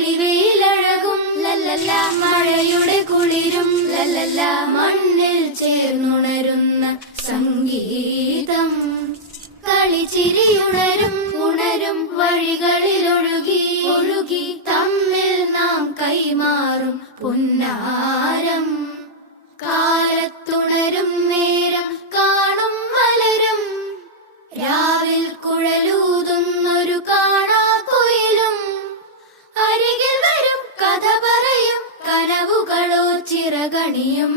തെളിവെയിലഴകും ലല്ലല്ല, മഴയുടെ കുളിരും ലല്ലല്ല, മണ്ണിൽ ചേർന്നുണരുന്ന സംഗീതം. കളിച്ചിരിയുണരും ഉണരും വഴികളിൽ ഒഴുകി ഒഴുകി തമ്മിൽ നാം കൈമാറും പുന്നാരം. കാലത്തുണരും നേരം കാണും മലരും, രാവിൽ കുഴലൂതുന്നൊരു കാണാക്കുയിലും. അരികിൽ വരും കഥ പറയും കനവുകളോ ചിറകണിയും.